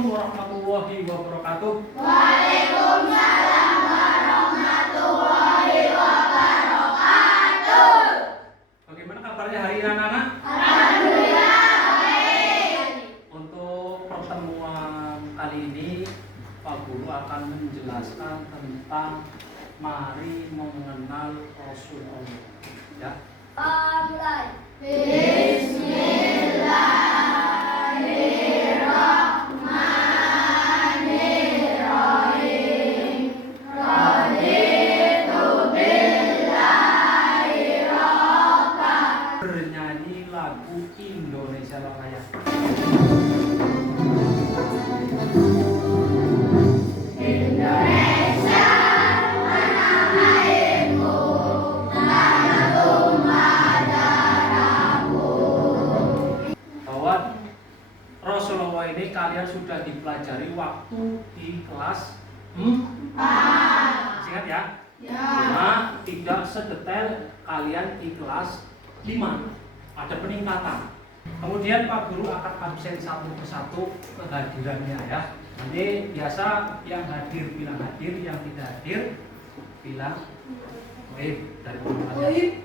Assalamualaikum warahmatullahi wabarakatuh. Waalaikumsalam warahmatullahi wabarakatuh. Bagaimana kabarnya hari ini anak-anak? Alhamdulillah baik. Untuk pertemuan kali ini Pak Guru akan menjelaskan tentang mari mengenal Rasulullah. Ya. Mulai. Bismillahirrahmanirrahim. Raditu billahi robba. Bernyanyi lagu Indonesia Raya. Indonesia tanah airku, tanah tumpah darahku. Bahwa Rasulullah ini kalian sudah dipelajari waktu di kelas 4. Masih ingat ya? Ya. Cuma tidak sedetail kalian di kelas 5. Ada peningkatan. Kemudian Pak Guru akan absen satu persatu kehadirannya ya. Nanti biasa yang hadir bilang hadir, yang tidak hadir bilang dari teman-temannya.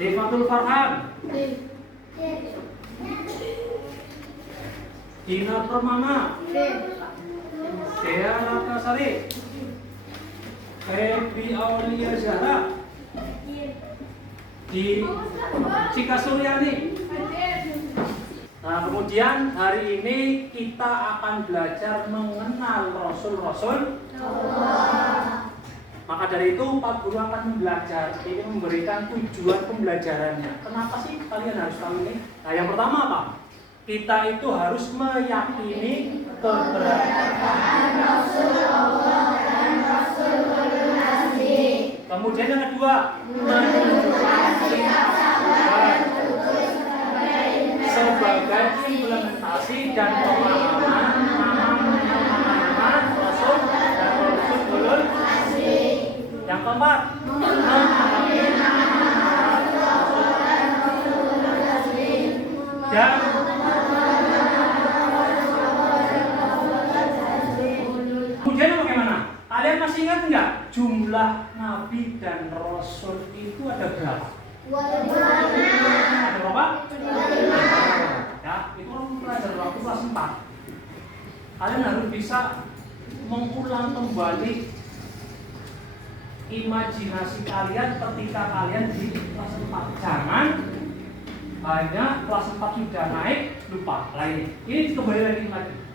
Devatul Farhan, Dina Permana, Dea Rakasari, Febri Aulia Zahra, di Cika Suryani. Nah, kemudian hari ini kita akan belajar mengenal Rasul-Rasul. Maka dari itu Pak Guru akan belajar, ini memberikan tujuan pembelajarannya. Kenapa sih kalian harus tahu ini? Nah, yang pertama apa? Kita itu harus meyakini keberadaan Rasulullah dan Rasulul Asli. Kemudian yang kedua, Menunjukkan sikap sabar dan tutur sebagai implementasi dan pemahaman Rasul dan Rasulul Asli. Yang keempat, Memahami nama Rasul dan Rasulul Asli. dan kemudian bagaimana? Kalian masih ingat nggak jumlah nabi dan rasul itu ada berapa? Ada berapa? Ya, itu orang belajar waktu kelas 4. Kalian harus bisa mengulang kembali imajinasi kalian ketika kalian di kelas 4. Jangan hanya kelas 4 sudah naik lupa lain. Ini kembali lagi.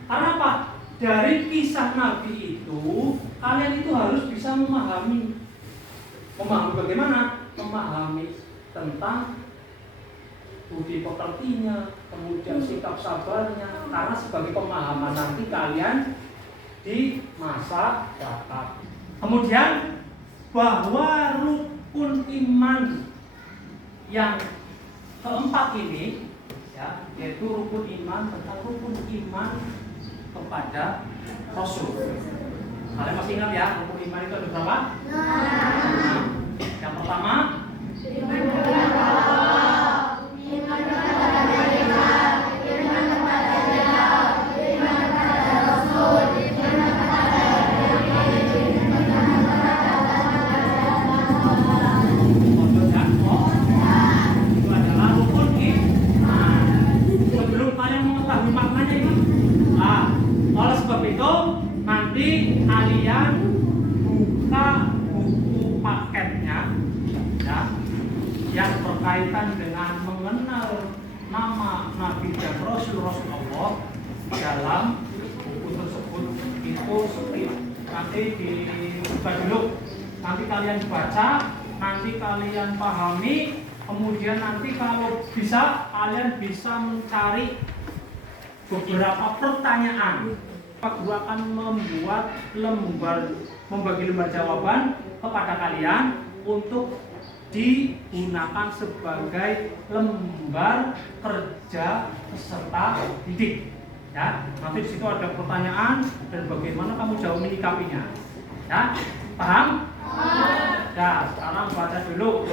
Karena apa? Dari kisah Nabi itu kalian itu harus bisa memahami bagaimana? Memahami tentang budi pekertinya, kemudian sikap sabarnya, karena sebagai pemahaman nanti kalian di masa datang. Kemudian bahwa rukun iman yang keempat ini ya, yaitu rukun iman tentang rukun iman kepada Rasul. Kalian masih ingat ya, rukun iman itu ada berapa? Yang pertama, Iman kepada Allah, iman kepada malaikat, iman kepada kitab, iman kepada Rasul, iman kepada itu adalah rukun iman. Sebelum kalian mengetahui maknanya itu, oleh sebab itu nanti kalian buka buku paketnya ya, yang berkaitan dengan mengenal nama Nabi dan Rasul-Rasul Allah dalam buku tersebut itu nanti dibuka dulu, nanti kalian baca, nanti kalian pahami, kemudian nanti kalau bisa kalian bisa mencari beberapa pertanyaan. Pak Guru akan membagi lembar jawaban kepada kalian untuk digunakan sebagai lembar kerja peserta didik. Ya, nanti di situ ada pertanyaan dan bagaimana kamu jauh menyikapinya. Ya, paham? Ya, sekarang baca dulu.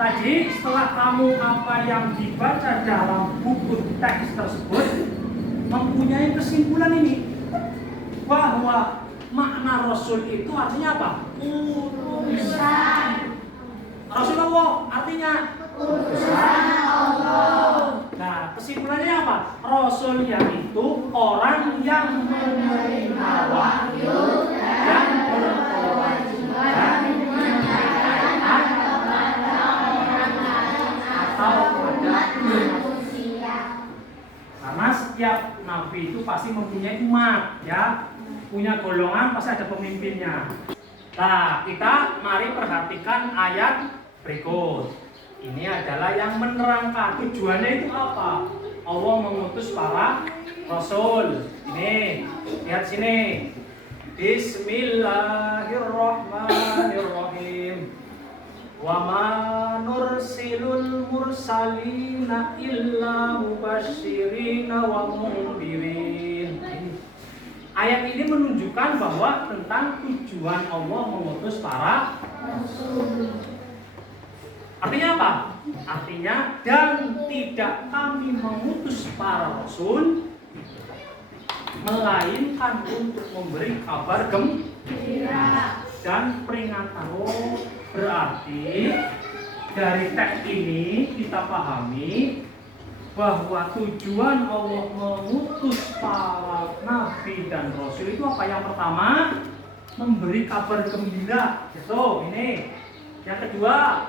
Tadi setelah kamu apa yang dibaca dalam buku teks tersebut mempunyai kesimpulan ini, bahwa makna Rasul itu artinya apa? Utusan. Rasulullah artinya Utusan Allah. Nah, kesimpulannya apa? Rasul itu orang yang menerima wahyu dan berkewajiban menyampaikan atau kepada manusia. Karena setiap nabi itu pasti mempunyai umat, ya, punya golongan, pasti ada pemimpinnya. Nah, kita mari perhatikan ayat berikut. Ini adalah yang menerangkan tujuannya itu apa. Allah mengutus para rasul. Ini, lihat sini. Bismillahirrahmanirrahim. Wa ma nursilul mursalina illa mubashshirina wa mundirin. Ayat ini menunjukkan bahwa tentang tujuan Allah mengutus para rasul. Artinya apa? Artinya dan tidak kami mengutus para rasul melainkan untuk memberi kabar gembira dan peringatan. Oh, berarti dari teks ini kita pahami bahwa tujuan Allah mengutus para nabi dan rasul itu apa? Yang pertama, memberi kabar gembira. Gitu, ini. Yang kedua,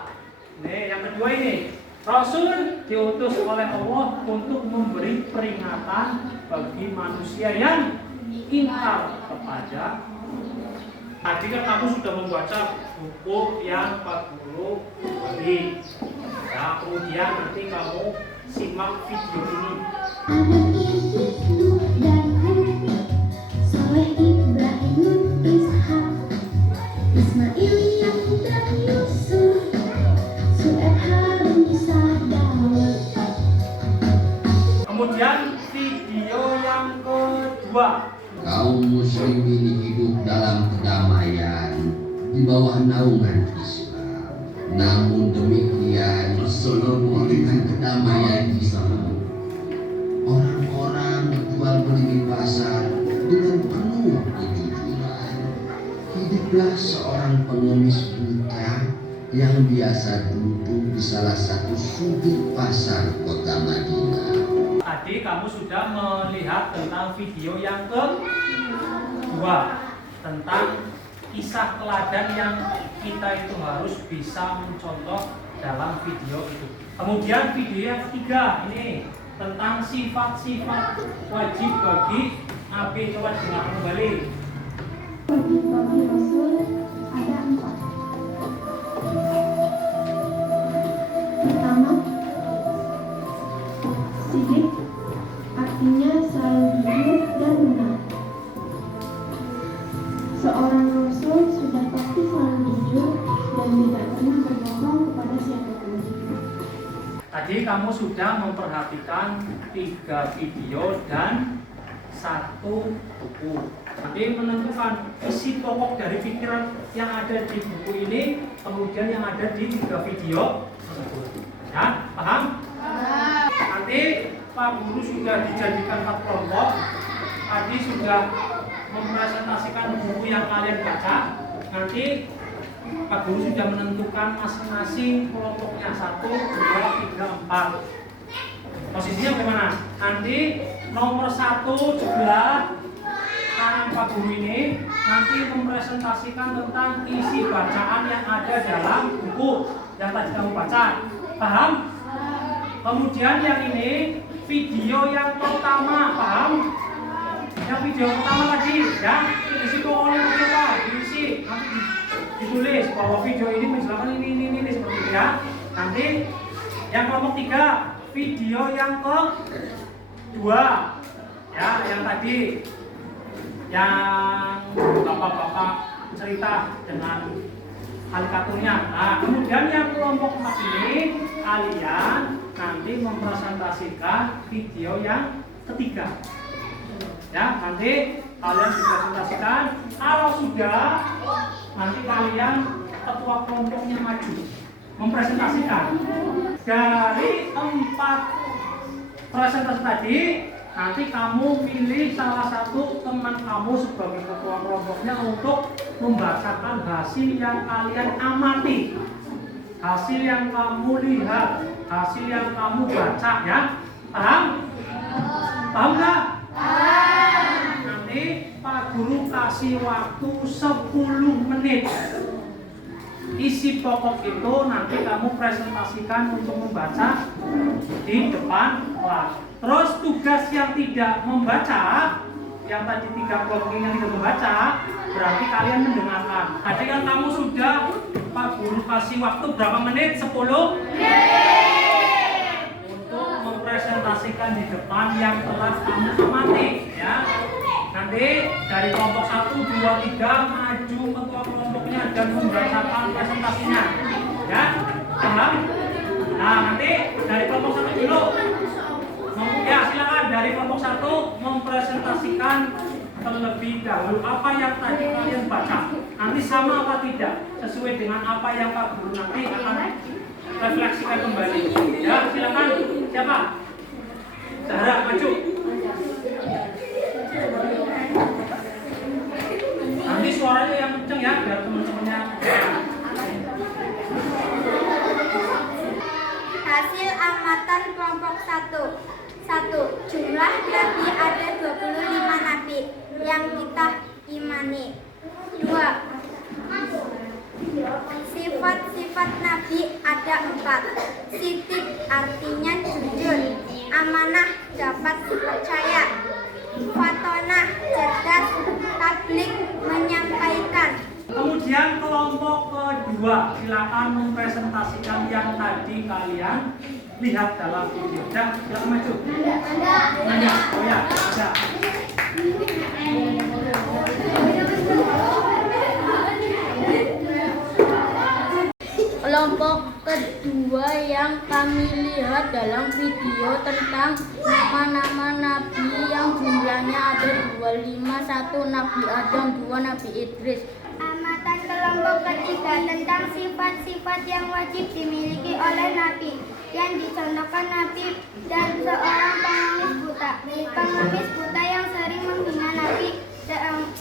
ini Rasul diutus oleh Allah untuk memberi peringatan bagi manusia yang ingkar kepada. Tadi kan kamu sudah membaca buku yang 40 kali. Ya, kemudian nanti kamu simak video ini. Anak Nuh dan Hud, Saleh, Ibrahim, Ishak, Ismail, Yakub dan Yusuf, Su'aib, Harun, Isa, Daud. Kemudian video yang kedua. Kaum muslimin hidup dalam kedamaian di bawah naungan Islam. Namun demikian, dengan kedamaian Islam, orang-orang berjual beli di pasar dengan penuh kejujuran. Hiduplah seorang pengemis buta yang biasa duduk di salah satu sudut pasar kota Madinah. Tadi kamu sudah melihat tentang video yang kedua, tentang kisah teladan yang kita itu harus bisa mencontoh dalam video itu. Kemudian video yang ketiga ini tentang sifat-sifat wajib bagi nabi. Coba dengar kembali. Wajib bagi Rasul ada 4. Pertama, sidik, artinya selalu jujur dan benar. Seorang Rasul sudah pasti selalu jujur dan tidak pernah berbohong kepada siapapun. Tadi kamu sudah memperhatikan 3 video dan 1 buku. Jadi menentukan isi pokok dari pikiran yang ada di buku ini, kemudian yang ada di 3 video tersebut. Ya, paham? Nanti Pak Guru sudah dijadikan 4 kelompok. Tadi sudah mempresentasikan buku yang kalian baca. Nanti Pak Guru sudah menentukan masing-masing kelompoknya 1, 2, 3, 4. Posisinya bagaimana? Nanti nomor 1 sebelah kanan Pak Guru ini nanti mempresentasikan tentang isi bacaan yang ada dalam buku yang tadi kamu baca. Paham? Kemudian yang ini video yang pertama, paham? Yang video pertama tadi, ya, isi pokoknya apa? Diisi, nanti ditulis bahwa video ini menjelaskan ini seperti itu ya. Nanti yang kelompok 3, video yang kedua, ya, yang tadi yang bapak-bapak cerita dengan karikaturnya. Nah, kemudian yang kelompok 4 ini kalian nanti mempresentasikan video yang ketiga. Ya, nanti kalian presentasikan. Kalau sudah, nanti kalian ketua kelompoknya maju. mempresentasikan. Dari 4 presentasi tadi, nanti kamu pilih salah satu teman kamu sebagai ketua kelompoknya untuk membacakan hasil yang kalian amati, hasil yang kamu lihat, hasil yang kamu baca, ya. Paham? Paham nggak? Nanti Pak Guru kasih waktu 10 menit. Isi pokok itu nanti kamu presentasikan untuk membaca di depan kelas. Terus tugas yang tidak membaca, yang tadi 3 kelompok yang tidak membaca, berarti kalian mendengarkan. Tadi kan kamu sudah Pak Guru kasih waktu berapa menit? 10 untuk mempresentasikan di depan yang telah kamu amati, ya. Nanti dari kelompok 1, 2, 3 maju ketua kelompoknya dan membacakan presentasinya, ya. Paham? Nah, nanti dari kelompok 1 dulu. Ya, silakan dari kelompok 1 mempresentasikan terlebih dahulu apa yang tadi kalian baca. Nanti sama apa tidak sesuai dengan apa yang Pak Guru nanti akan refleksikan kembali. Ya, silakan. Siapa? Zahra, maju. Nanti suaranya yang kenceng ya, biar teman-temannya. Hasil amatan kelompok 1. 1. Jumlah nabi ada 25 nabi yang kita imani. 2. Sifat-sifat nabi ada 4. Sidik artinya jujur, amanah dapat dipercaya, fatonah cerdas, tablik menyampaikan. Kemudian kelompok kedua, silakan mempresentasikan yang tadi kalian lihat dalam video. Ya, silakan maju. Ada. Oh ya, ada. Kelompok kedua yang kami lihat dalam video tentang nama-nama nabi yang jumlahnya ada 25, 1 Nabi Adam, 2 Nabi Idris. Amatan kelompok ketiga tentang sifat-sifat yang wajib dimiliki oleh nabi yang dicontohkan nabi dan seorang pengemis buta. Pengemis buta yang sering menghina nabi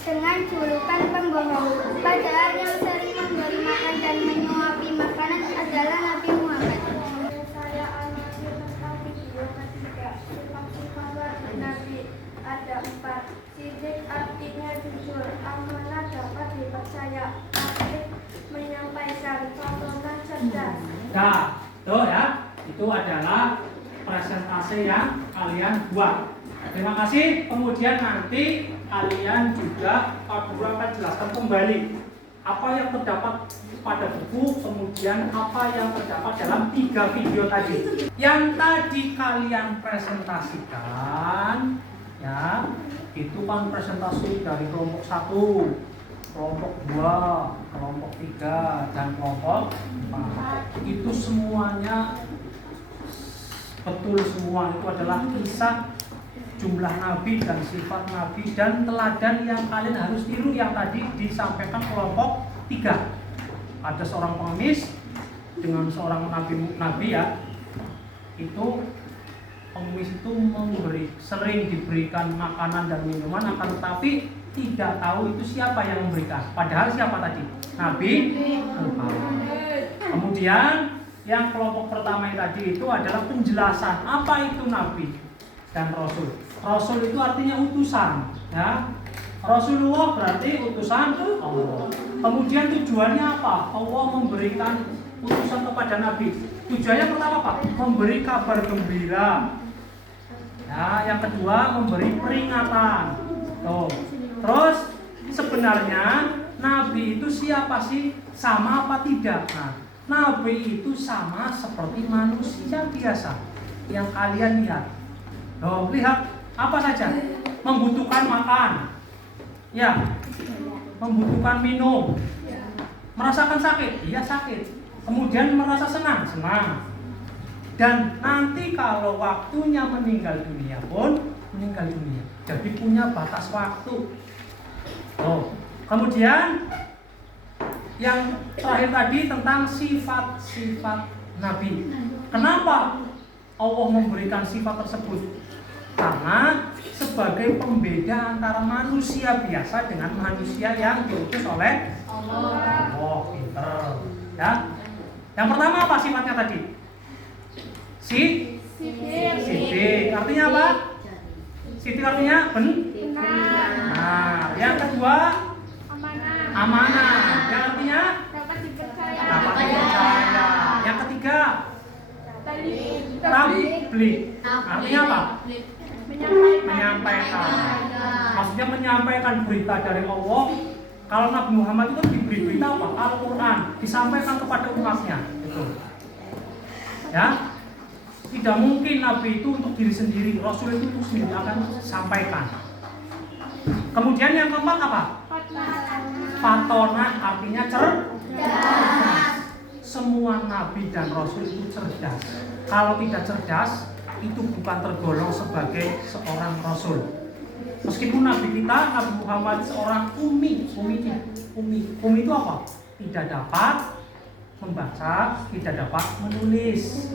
dengan julukan pembohong, padahal yang sering memberi makan dan menyuapi makanan adalah Nabi Muhammad. Saya amati tentang video ketiga. Sifat-sifat nabi ada 4. Sidik artinya jujur, amanah dapat dipercaya, tablik menyampaikan, fatonah cerdas. Nah, tuh ya, itu adalah presentasi yang kalian buat. Terima kasih. Kemudian nanti kalian juga Pak Guru akan jelaskan kembali apa yang terdapat pada buku, kemudian apa yang terdapat dalam 3 video tadi. Yang tadi kalian presentasikan, ya, itu kan presentasi dari kelompok 1, kelompok 2, kelompok 3, dan kelompok 4. Itu semuanya betul, semua itu adalah kisah jumlah nabi dan sifat nabi dan teladan yang kalian harus tiru yang tadi disampaikan kelompok 3. Ada seorang pengemis dengan seorang nabi ya. Itu pengemis itu sering diberikan makanan dan minuman, akan tetapi tidak tahu itu siapa yang memberikan. Padahal siapa tadi? Nabi Muhammad. Kemudian yang kelompok pertama yang tadi itu adalah penjelasan apa itu nabi dan rasul. Rasul itu artinya utusan, ya. Rasulullah berarti utusan Allah. Kemudian tujuannya apa? Allah memberikan utusan kepada nabi. Tujuannya pertama apa? Memberi kabar gembira. Ya, yang kedua memberi peringatan. Tuh. Terus sebenarnya nabi itu siapa sih? Sama apa tidak? Nah, nabi itu sama seperti manusia biasa yang kalian lihat. Loh, lihat apa saja? Membutuhkan makan, ya, membutuhkan minum, merasakan sakit, iya sakit. Kemudian merasa senang, dan nanti kalau waktunya meninggal dunia pun meninggal dunia. Jadi punya batas waktu. Oh, kemudian yang terakhir tadi tentang sifat-sifat Nabi. Kenapa Allah memberikan sifat tersebut? Karena sebagai pembeda antara manusia biasa dengan manusia yang diutus oleh Allah. Oh, pinter. Ya. Yang pertama apa sifatnya tadi? Sidik. Artinya apa? Sidik artinya benar. Nah, yang kedua amanah. Yang artinya dapat dipercaya. Yang ketiga tabligh. Artinya apa? Menyampaikan. Maksudnya menyampaikan berita dari Allah. Kalau Nabi Muhammad itu diberi berita apa? Al-Quran disampaikan kepada umatnya. Betul. Ya. Tidak mungkin Nabi itu untuk diri sendiri, Rasul itu untuk sendiri akan sampaikan. Kemudian yang keempat apa? Fatonah artinya cerdas. Semua Nabi dan Rasul itu cerdas. Kalau tidak cerdas, itu bukan tergolong sebagai seorang Rasul. Meskipun Nabi kita, Nabi Muhammad seorang umi itu apa? Tidak dapat membaca, tidak dapat menulis.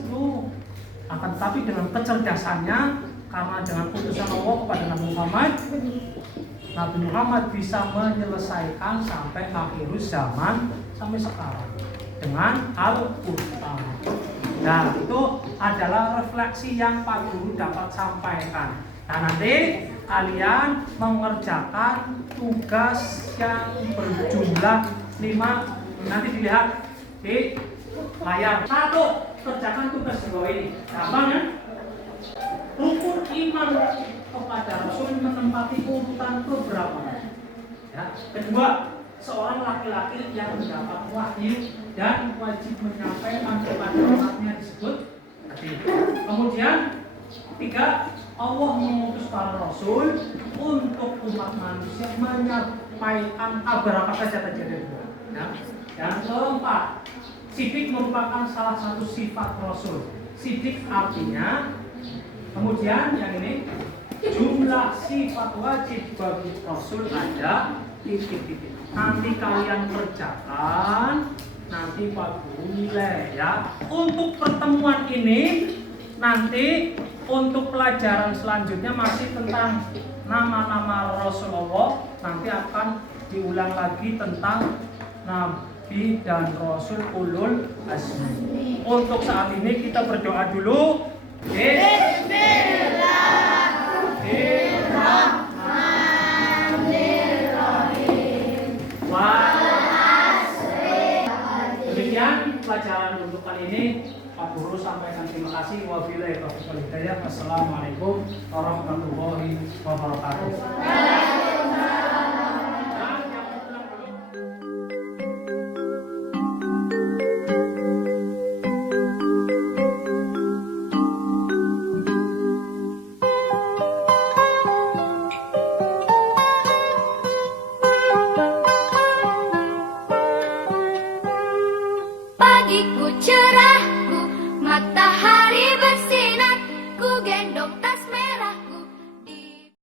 Akan tetapi dengan kecerdasannya, karena dengan putusan Allah kepada Nabi Muhammad bisa menyelesaikan sampai akhir zaman sampai sekarang dengan Al-Quran. Nah, itu adalah refleksi yang Pak Guru dapat sampaikan. Nah, nanti kalian mengerjakan tugas yang berjumlah 5. Nanti dilihat di layar. 1. Kerjakan tugas di bawah ini. Gampang ya? Rukun iman kepada Rasul menempati urutan keberapa? Ya. Kedua, seorang laki-laki yang mendapat wahyu dan wajib menyampaikan kepada umatnya disebut Nabi. Kemudian 3, Allah mengutus para Rasul untuk umat manusia menyampaikan kabar apa saja terjadi. Ya. Yang keempat, sidik merupakan salah satu sifat Rasul. Sidik artinya, kemudian yang ini, jumlah sifat wajib bagi Rasul ada titik-titik. Nanti kalian kerjakan, nanti Pak Guru nilai ya. Untuk pertemuan ini, nanti untuk pelajaran selanjutnya masih tentang nama-nama Rasulullah. Nanti akan diulang lagi tentang Nabi dan Rasul ulul azmi. Untuk saat ini kita berdoa dulu. Bismillahirrahmanirrahim. Demikian pelajaran untuk kali ini. Pak Guru sampaikan terima kasih. Wabillahi taufiq wal hidayah. Wassalamualaikum warahmatullahi wabarakatuh.